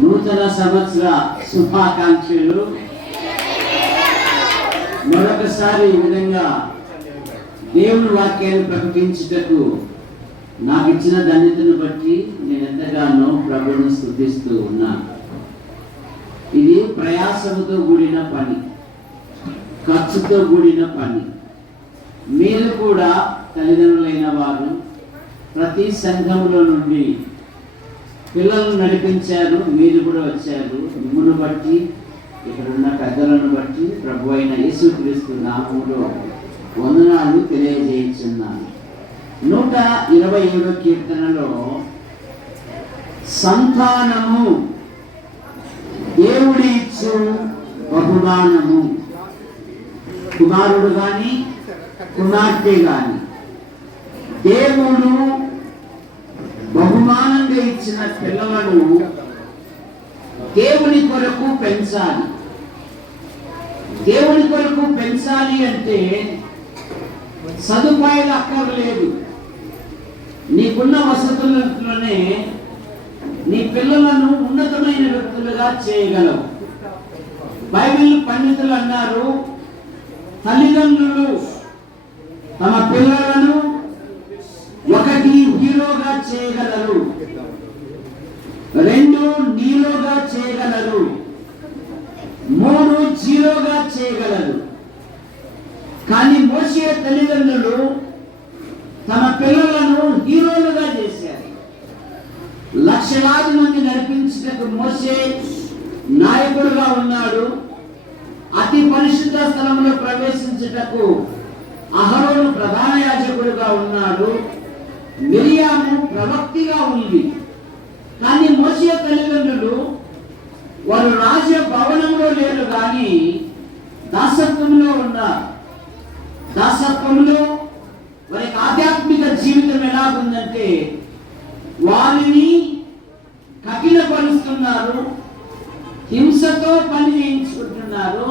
నూతన సంవత్సర శుభాకాంక్షలు. మరొకసారి ఈ విధంగా దేవుని వాక్యాన్ని ప్రకటించుటకు నాకు ఇచ్చిన ధన్యతను బట్టి నేను ఎంతగానో ప్రభువును స్తుతిస్తూ ఉన్నాను. ఇది ప్రయాసంతో కూడిన పని, ఖర్చుతో కూడిన పని. మీరు కూడా తల్లిదండ్రులైన వారు ప్రతి సంఘంలో నుండి పిల్లలను నడిపించారు, మీరు కూడా వచ్చారు. మిమ్మల్ని బట్టి, ఇక్కడున్న పెద్దలను బట్టి ప్రభు అయిన యేసుక్రీస్తు నామములో వందనాలు తెలియజేయుచున్నాను. 127వ కీర్తనలో సంతానము దేవుడి ఇచ్చు బహుమానము, కుమారుడు గాని కుమార్తె గాని దేవుడు బహుమానంగా ఇచ్చిన పిల్లలను దేవుని కొరకు పెంచాలి. దేవుని కొరకు పెంచాలి అంటే సదుపాయాలు అక్కర్లేదు. నీకున్న వసతులలోనే నీ పిల్లలను ఉన్నతమైన వ్యక్తులుగా చేయగలవు. బైబిల్ పండితులు అన్నారు, తల్లిదండ్రులు తమ పిల్లలను 1 హీరోగా చేయగలరు, 2 నీరోగా చేయగలరు, 3 జీరోగా చేయగలరు. కానీ మోషే తల్లిదండ్రులు తమ పిల్లలను హీరోలుగా చేశారు. లక్షలాది మంది నడిపించుటకు మోషే నాయకుడుగా ఉన్నాడు. అతి పరిశుద్ధ స్థలంలో ప్రవేశించుటకు అహరోను ప్రధాన యాజకుడుగా ఉన్నాడు. మిరియాము ప్రవక్తిగా ఉంది. కానీ మోషే తల్లిదండ్రులు వారు రాజ భవనంలో లేరు, కానీ దాసత్వంలో ఉన్నారు. దాసత్వంలో వారికి ఆధ్యాత్మిక జీవితం ఎలాగుందంటే వారిని కఠినపరుస్తున్నారు, హింసతో పని చేయించుకుంటున్నారు,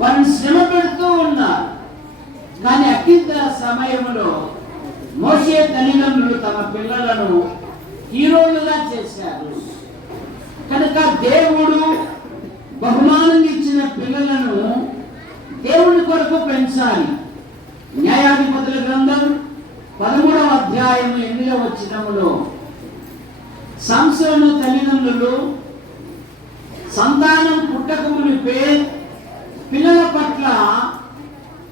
వారిని శ్రమ పెడుతూ ఉన్నారు. కానీ అత్యంత సమయంలో మోషే తల్లిదండ్రులు తమ పిల్లలను హీరోలుగా చేశారు. కనుక దేవుడు బహుమానం ఇచ్చిన పిల్లలను దేవుని కొరకు పెంచాలి. న్యాయాధిపతుల గ్రంథం 13వ అధ్యాయం 8వ వచనములో సంసోను తల్లిదండ్రులు సంతానం పుట్టక మునిపే పిల్లల పట్ల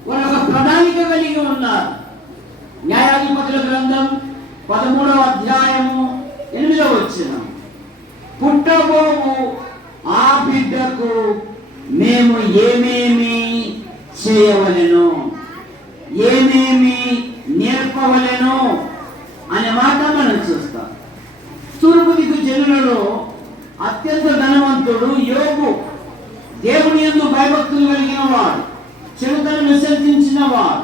వారు ఒక ప్రణాళిక కలిగి ఉన్నారు. న్యాయాధిపతుల గ్రంథం 13వ అధ్యాయము 8వ వచనం, పుట్టబోవు ఆ బిడ్డకు మేము ఏమేమి చేయవలెను, ఏమేమి నేర్పవలెను అనే మాట మనం చూస్తాం. తూర్పు దిక్కు జనులలో అత్యంత ధనవంతుడు యోబు. దేవుని యందు భయభక్తులు కలిగిన వాడు, చెడుతను విసర్జించిన వాడు,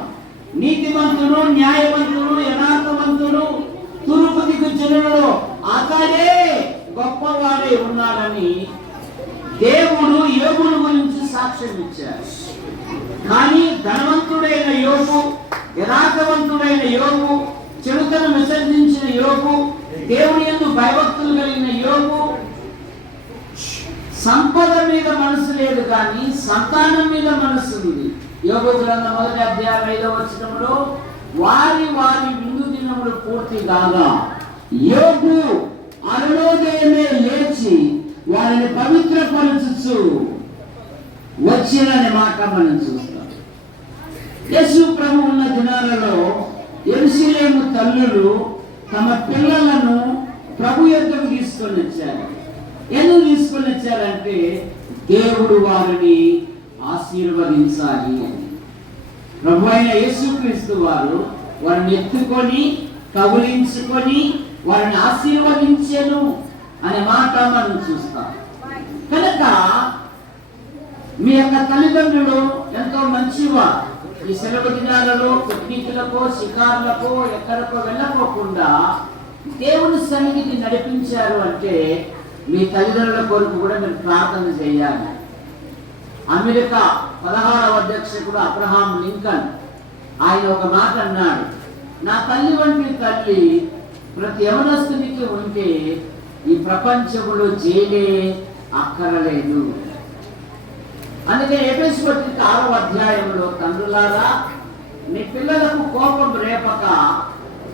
నీతిమంతుడు, న్యాయవంతుడు, యథార్థవంతుడు. తూర్పు దిక్కు జనులలో అతడే గొప్పవాడే ఉన్నాడని దేవుడు యోబుని గురించి సాక్ష్యం ఇచ్చారు. కానీ ధనవంతుడైన యోబు, యథార్థవంతుడైన యోబు, చెడుతను విసర్జించిన యోబు, దేవుని యందు భయభక్తులు కలిగిన యోబు సంపద మీద మనసు లేదు, కానీ సంతానం మీద మనసు ఉంది. యోబు గ్రంథం 1వ అధ్యాయం 5వ వచనంలో వారి వారి విందు దినములు పూర్తి కాగా యోబు అరుణోదయమే లేచి వారిని పవిత్రపరచుచు వచ్చిననే మాట మనం చూస్తాం. యేసు ప్రభు ఉన్న దినాలలో యెరూషలేము తల్లులు తమ పిల్లలను ప్రభు యొద్దకు తీసుకొని వచ్చారు. ఎందుకు తీసుకొని వచ్చారంటే దేవుడు వారిని ఆశీర్వదించాలి అని. ప్రభు అయిన యేసుక్రీస్తు వారు వారిని ఎత్తుకొని కౌలించుకొని వారిని ఆశీర్వదించెను అనే మాట మనం చూస్తాం. కనుక మీ యొక్క తల్లిదండ్రులు ఎంతో మంచివారు. ఈ సెలవు దినాలలో పిక్నిక్లకో షికార్లకో ఎక్కడికో వెళ్ళకోకుండా దేవుని సన్నిధికి నడిపించారు అంటే మీ తల్లిదండ్రుల కొరకు కూడా మీరు ప్రార్థన చేయాలి. అమెరికా 16వ అధ్యక్షుడు అబ్రహాం లింకన్ ఆయన ఒక మాట అన్నాడు, నా తల్లి వంటి తల్లి ప్రతి యవనస్తునికి ఉంటే ఈ ప్రపంచంలో జైలే అక్కరలేదు. అందుకే ఎఫెసీయులకు పత్రిక 6వ అధ్యాయంలో, తండ్రులారా మీ పిల్లలకు కోపం రేపక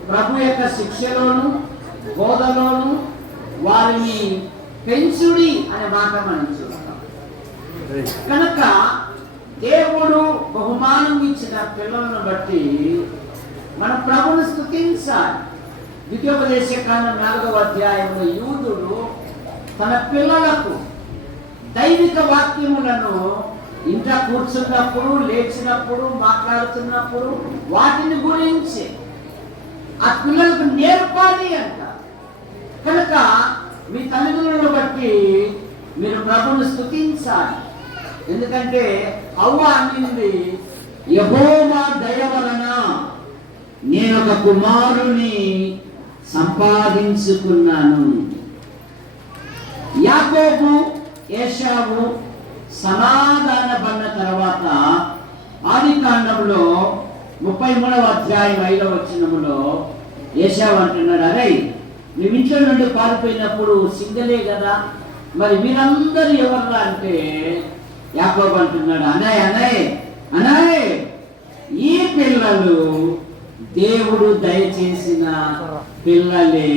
ప్రభు యొక్క శిక్షలోను బోధలోను వారిని పెంచుడి అనే మాట మనం చూస్తాం. కనుక దేవుడు బహుమానం ఇచ్చిన పిల్లలను బట్టి మన ప్రభుని స్తుతించాలి. ద్వితీయోపదేశ కాండం 4వ అధ్యాయంలో యూదుడు తన పిల్లలకు దైవిక వాక్యములను ఇంట కూర్చున్నప్పుడు, లేచినప్పుడు, మాట్లాడుతున్నప్పుడు వాటిని గురించి ఆ పిల్లలకు నేర్పాలి అంట. కనుక మీ తల్లిదండ్రులను బట్టి మీరు ప్రభుని స్తుతించాలి. ఎందుకంటే హవ్వ అనింది, యెహోవా దయ వలన నేను ఒక కుమారుని సంపాదించుకున్నాను. యాకోబు ఏశావు సమాధానపడిన తర్వాత ఆదికాండంలో 33వ అధ్యాయం 5వ వచనములో ఏశావు అంటున్నాడు, అరే మేము ఇంట్లో నుండి పారిపోయినప్పుడు సింగలే కదా, మరి మీరందరూ ఎవర్రా అంటే యాకోబు అంటున్నాడు, అన్నయ్య ఈ పిల్లలు దేవుడు దయచేసిన పిల్లలే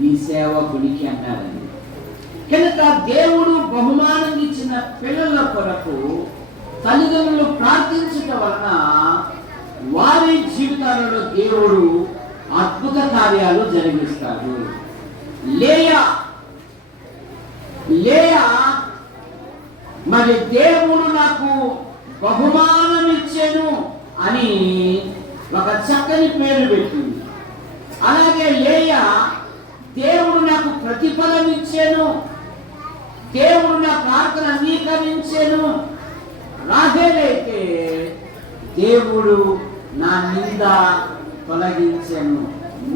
నీ సేవకుడికి అన్నారండి. కనుక దేవుడు బహుమానం ఇచ్చిన పిల్లల కొరకు తల్లిదండ్రులు ప్రార్థించటం వలన వారి జీవితాలలో దేవుడు అద్భుత కార్యాలు జరిగిస్తాడు. లేయా మరి దేవుడు నాకు బహుమానం ఇచ్చాను అని ఒక చక్కని పేరు పెట్టింది. అలాగే లేయా దేవుడు నాకు ప్రతిఫలం ఇచ్చాను, దేవుడు నా ప్రార్థన అంగీకరించాను. రాహేలైతే దేవుడు నా నింద తొలగించాను.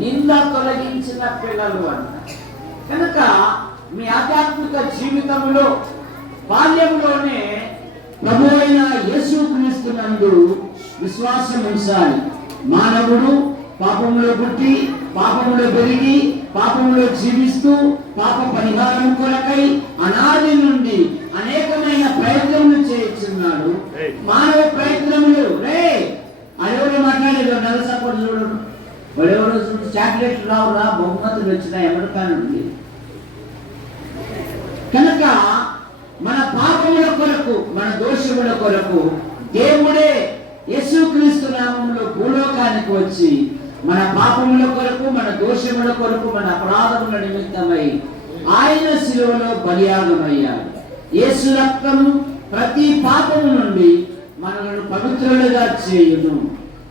నింద తొలగించిన పిల్లలు అంట. కనుక మీ ఆధ్యాత్మిక జీవితంలో బాల్యంలోనే ప్రభు అయిన యేసుక్రీస్తునందు విశ్వాసం ఉంచాలి. మానవుడు పాపంలో పుట్టి, పాపంలో పెరిగి, పాపంలో జీవిస్తూ పాప పరిహారం కొరకై అనాది నుండి అనేకమైన ప్రయత్నములు చేస్తున్నాడు. మానవ ప్రయత్నములు అడెవరు మాట్లాడేది నెల సపోర్ట్ చూడరు, వాడెవరు చాక్లెట్లు రావురా, బహుమతులు వచ్చినాయి అమెరికా నుండి. కనుక మన పాపముల కొరకు, మన దోషముల కొరకు దేవుడే యేసుక్రీస్తు నామములో భూలోకానికి వచ్చి మన పాపముల కొరకు, మన దోషముల కొరకు, మన అపరాధముల నిమిత్తమై ఆయన శిలువలో బలియాగమయ్యాడు. యేసు రక్తము ప్రతి పాపము నుండి మనలను పవిత్రులుగా చేయును.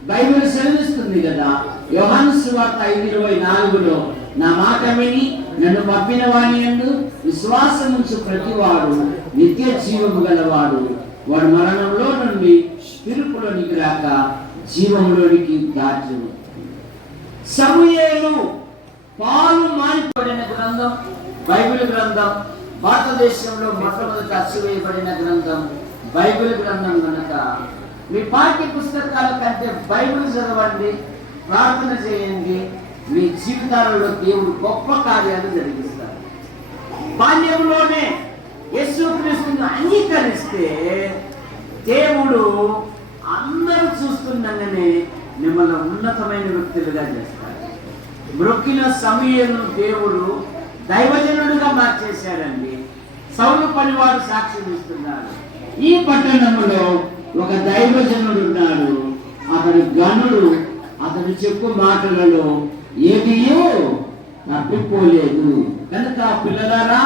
బైబిల్ సెలవిస్తుంది కదా, యోహాను సువార్త 5:24లో, నా మాట విని నన్ను పంపిన వాని యందు విశ్వాసముంచు ప్రతివాడు నిత్య జీవము గలవాడు, వాడు మరణంలో నుండి తీర్పులోనికి రాక జీవంలోనికి దాచును. సమూయేలు పాలు మానిపడిన గ్రంథం బైబిల్ గ్రంథం. భారతదేశంలో మొట్టమొదటి అచ్చువేయబడిన గ్రంథం బైబిల్ గ్రంథం. కనుక మీ పాఠ్య పుస్తకాల కంటే బైబిల్ చదవండి, ప్రార్థన చేయండి, మీ జీవితాలలో దేవుడు గొప్ప కార్యాలు జరిగిస్తారు. బాల్యంలోనే యేసుక్రీస్తుని అంగీకరిస్తే దేవుడు అందరూ చూస్తుండగానే మిమ్మల్ని ఉన్నతమైన వ్యక్తులుగా చేస్తారు. బ్రొక్కిన సమూయేలును దేవుడు దైవజనుడిగా మార్చేశాడండి. సౌలు పనివాడు సాక్ష్యం ఇస్తున్నాడు, ఈ పట్టణంలో ఒక దైవజనుడు ఉన్నాడు, అతడు గనుడు, అతడు చెప్పు మాటలలో ఏదియో తప్పిపోలేదు. కనుక పిల్లలారా,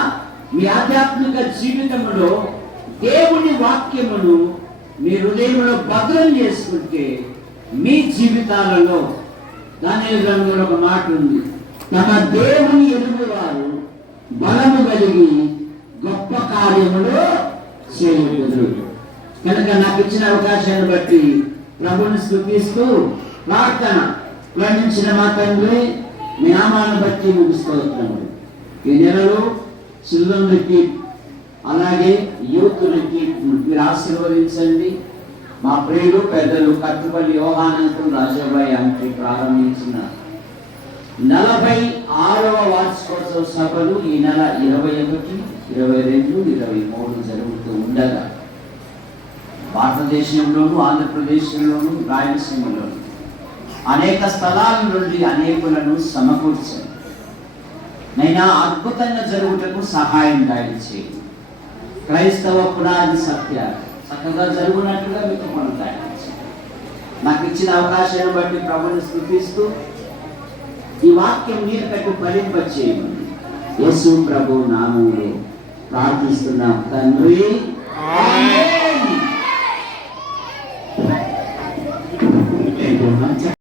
మీ ఆధ్యాత్మిక జీవితంలో దేవుని వాక్యమును మీ హృదయంలో భద్రం చేసుకుంటే మీ జీవితాలలో, దానియేలు గ్రంథంలో ఒక మాట ఉంది, తమ దేవుని ఎరుగువారు బలము కలిగి గొప్ప కార్యములు చేయగలరు. కనుక నాకు ఇచ్చిన అవకాశాన్ని బట్టి ప్రభుని స్తుతిస్తూ ప్రార్థన ప్రణించిన మా తండ్రి, మీ నామాన్ని బట్టి ముగిస్తున్నాము. ఈ నెలలో చిల్డ్రన్ రిట్రీట్, అలాగే యూత్ రిట్రీట్ మీరు ఆశీర్వదించండి. మా ప్రియులు పెద్దలు కట్టుపల్లి యోహానంకులు రాజాబాయి అంటూ ప్రారంభించిన 46వ వార్షికోత్సవ సభలు ఈ నెల 21, 22, 23 జరుగుతూ ఉండగా భారతదేశంలోను, ఆంధ్రప్రదేశ్లోను, రాయలసీమలోను అనేక స్థలాల నుండి అనేకులను సమకూర్చారు. నైనా అద్భుతంగా జరుగుటకు సహాయం దయచేయండి. క్రైస్తవ పునాది సత్యాలు చక్కగా జరుగునట్లుగా మీకు మనం దయచేయండి. నాకు ఇచ్చిన అవకాశాన్ని బట్టి ప్రభువుని స్తుతిస్తూ ఈ వాక్యం మీరు కట్టు ఫలింపచేయమని యేసు ప్రభు నామములో ప్రార్థిస్తున్నాం తండ్రి.